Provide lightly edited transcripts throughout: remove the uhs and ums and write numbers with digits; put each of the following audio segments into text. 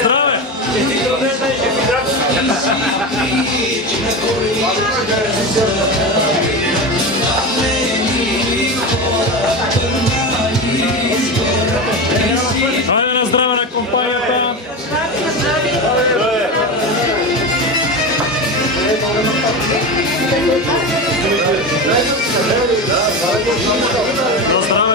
Здраве! Хайде на здраве на компанията! На здраве!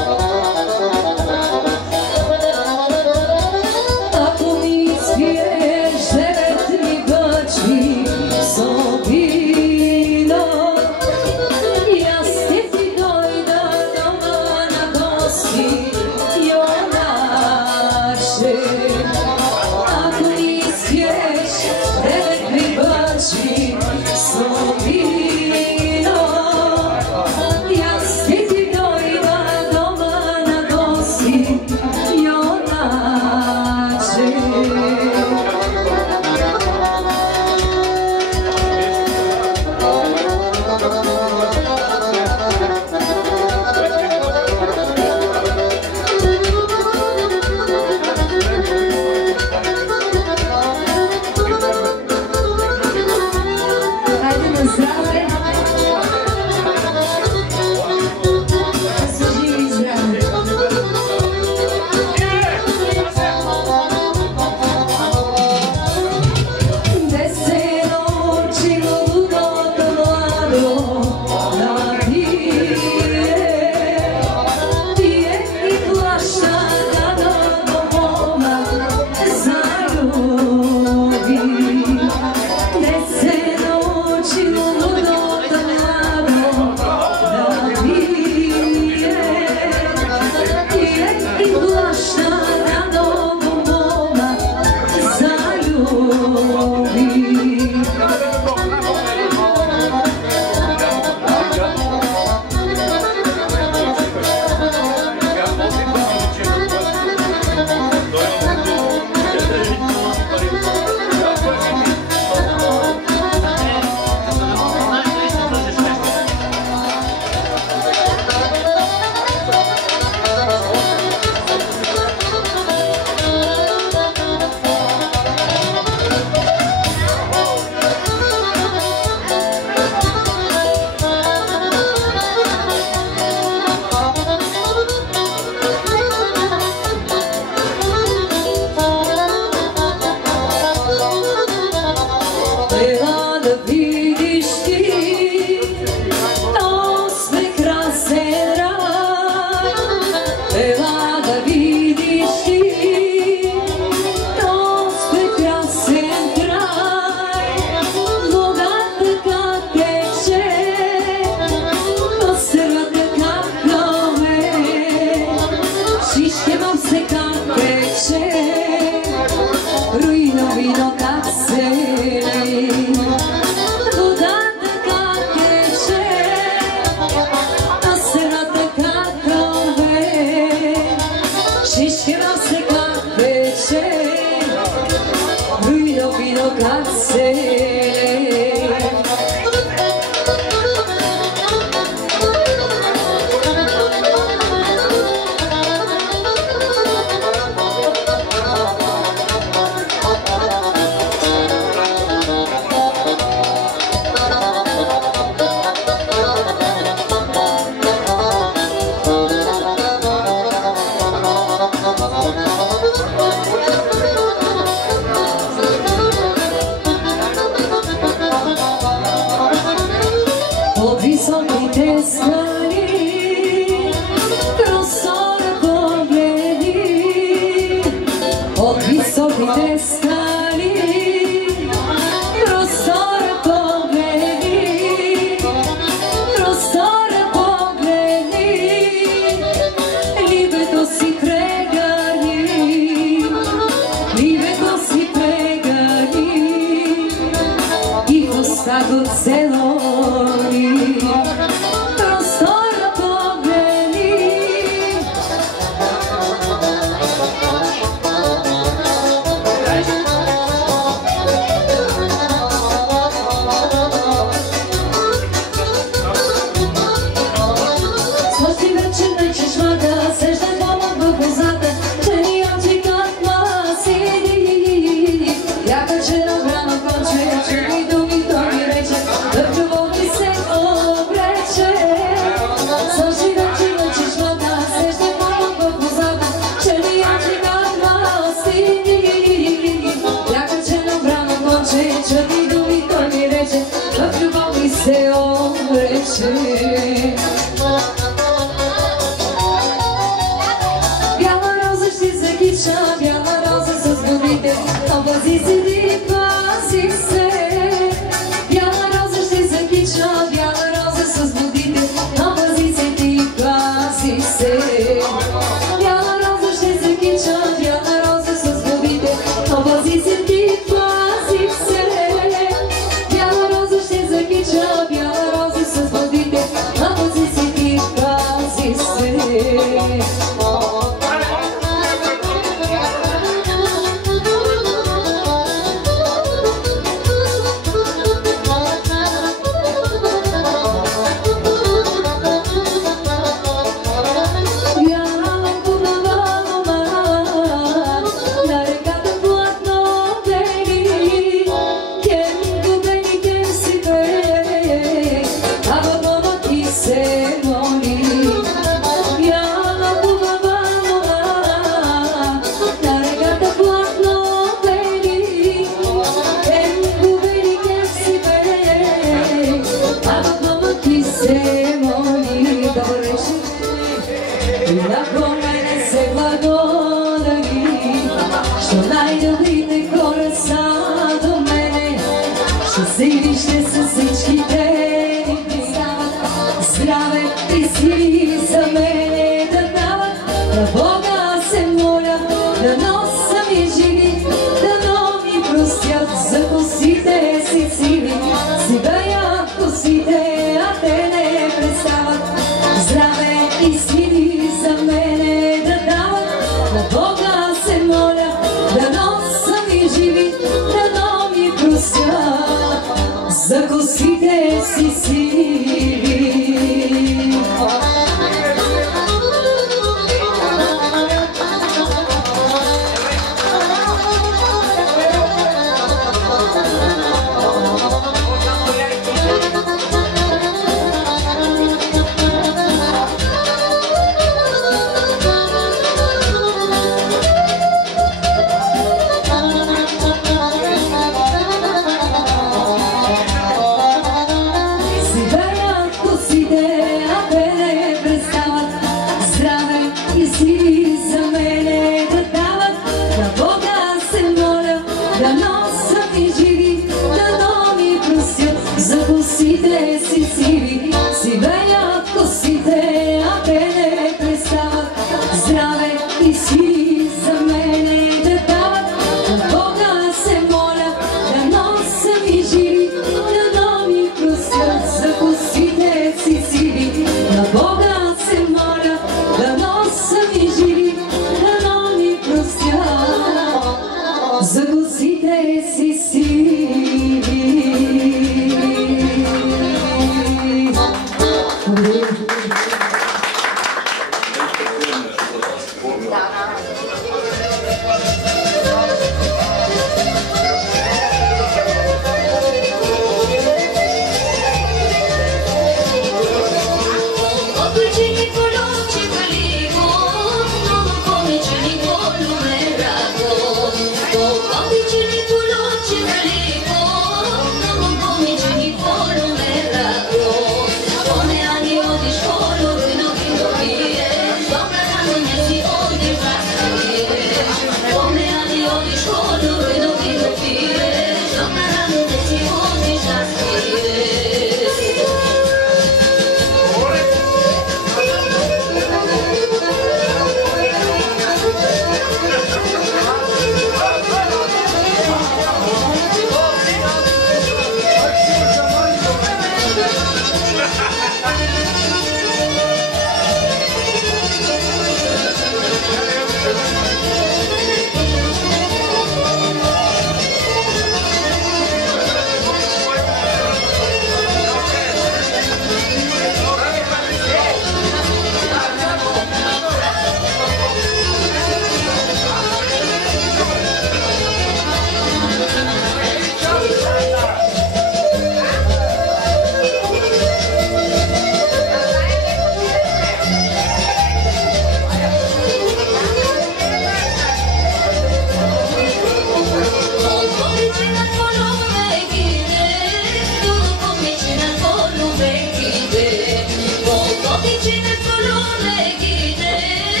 Vicine colore ghide,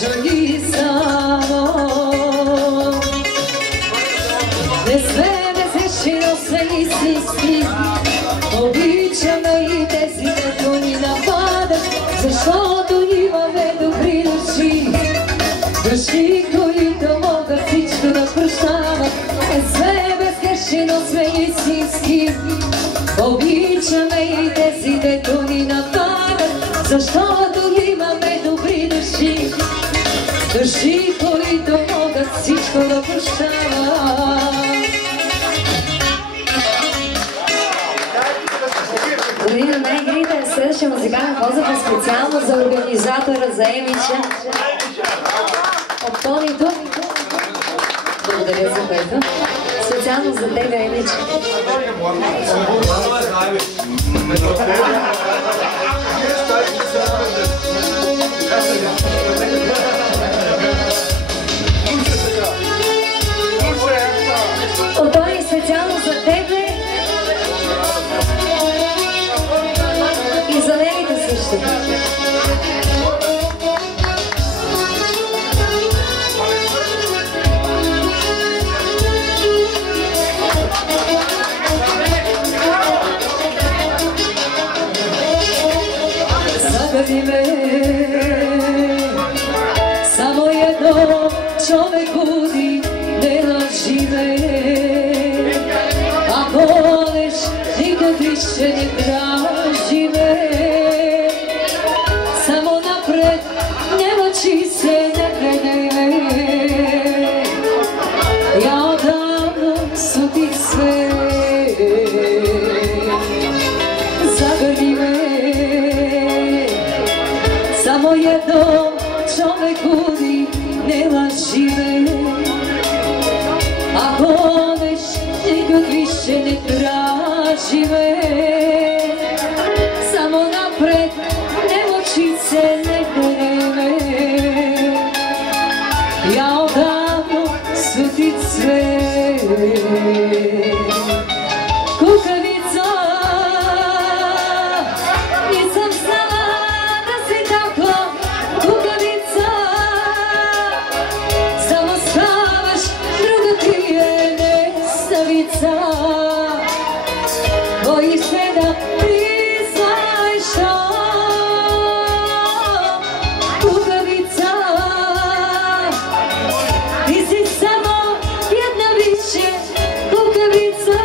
Želi samo ne sve bezrešeno, sve istinski. Običano i desite to ni napada, zašto do njima vedu priduši. Duši koji to moga всичко да прощава, не sve безгрешено, sve istinski. Обичаме и desите то ни напада, защото имаме добри души. Души, които могат всичко да прощават. Година на игрите е следващия музикален позив е специално за организатора, за Емича. От Тонито. Благодаря за което. Специално за тебе, Емича. От Тони специално за тебе и за нейните също. Загади ме, само едно човеку žive. A voleš, nikad više ne traži me. Samo napred, nemoći se ne gledaj me. Ja odavno su ti sve. Zagrli me. Samo jednom čovek budi, ne laži me. Ako voleš, nikad više ne traži me. Samo napred, nemoćice ne gledaj me. Ja odavno su ti sve. Kukavica, nisam znala da si tako. Kukavica, samo spavaš, druga ti je nesavica. Bojiš se da priznaš to. Kukavica, ti si samo jedna više. Kukavica,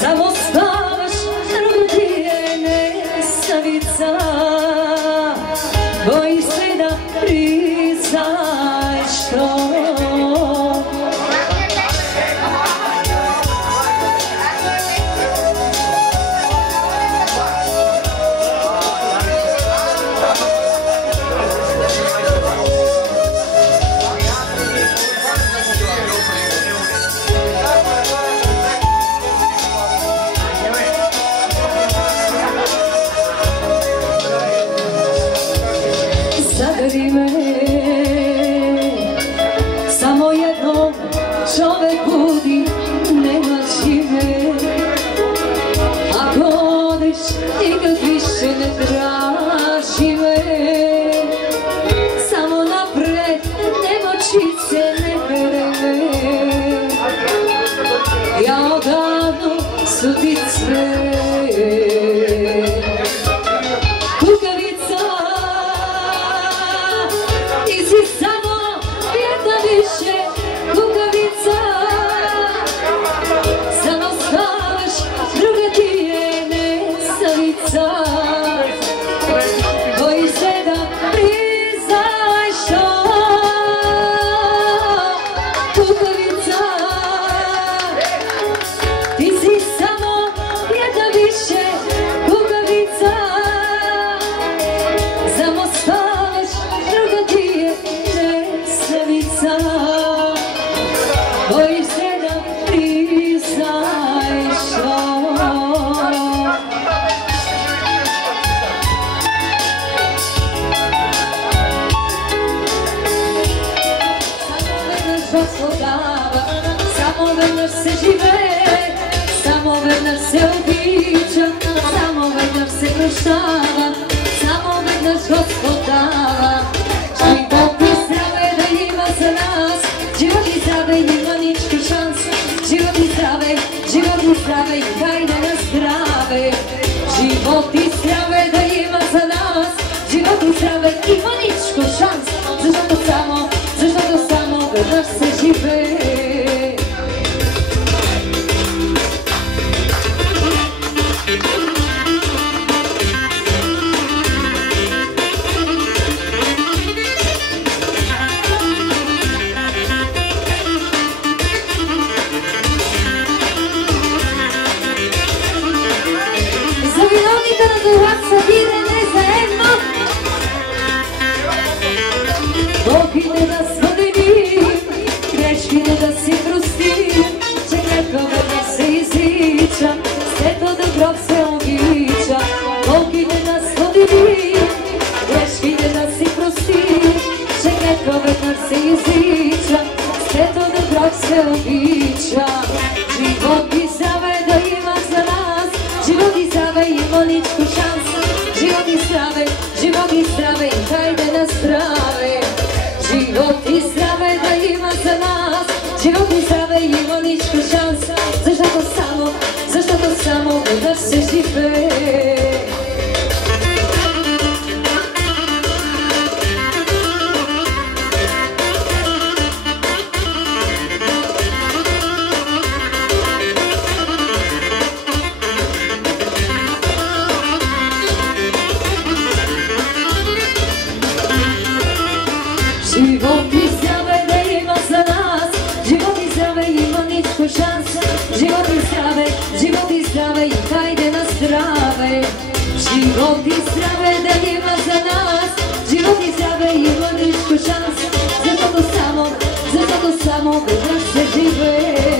samo spavaš, druga ti je nesavica. Bojiš se da priznaš to. Zagrli me. Samo jednom čovek budi, ne laži me. Ako odeš, nikad više ne traži me. Samo napred, nemoćice ne gledaj me. Ja odavno su ti sve. Kukavica, ti si samo jedna više. Kukavica, samo spavaš, druga ti je nesavica. Bojiš se da priznaš to. Kukavica, ti si samo jedna više. Kukavica, samo spavaš, druga ti je nesavica. Bojiš se da priznaš to. Samo vernaš se žive. Samo vernaš se ubića. Samo vernaš se proštava. Samo vernaš gospodava. Život i zdrave da ima za nas. Život i zdrave ima ničku šans. Život i zdrave i hajde na zdrave. Život i zdrave da ima za nas. Život i zdrave ima ničku šans. Zašto to samo vernaš se žive. За виновника на това събиране заедно. Опите да споделим, грешките да си простим, че някога не се изрича, след добро се обича. Опите да споделим, грешките да си простим, че някога не се изрича, след добро се обича. Живот и здраве да има за нас. Живот и здраве има ничко шанс. Живот и здраве и хайде на здраве. Живот и здраве да има за нас. Живот и здраве има ничко шанс. Защото само веднъж се живее. Život i zdrave da ima za nas, život i zdrave ima ničko šanse, život i zdrave i hajde na zdrave. Život i zdrave da ima za nas, život i zdrave ima ničko šanse, zato to samo da se žive.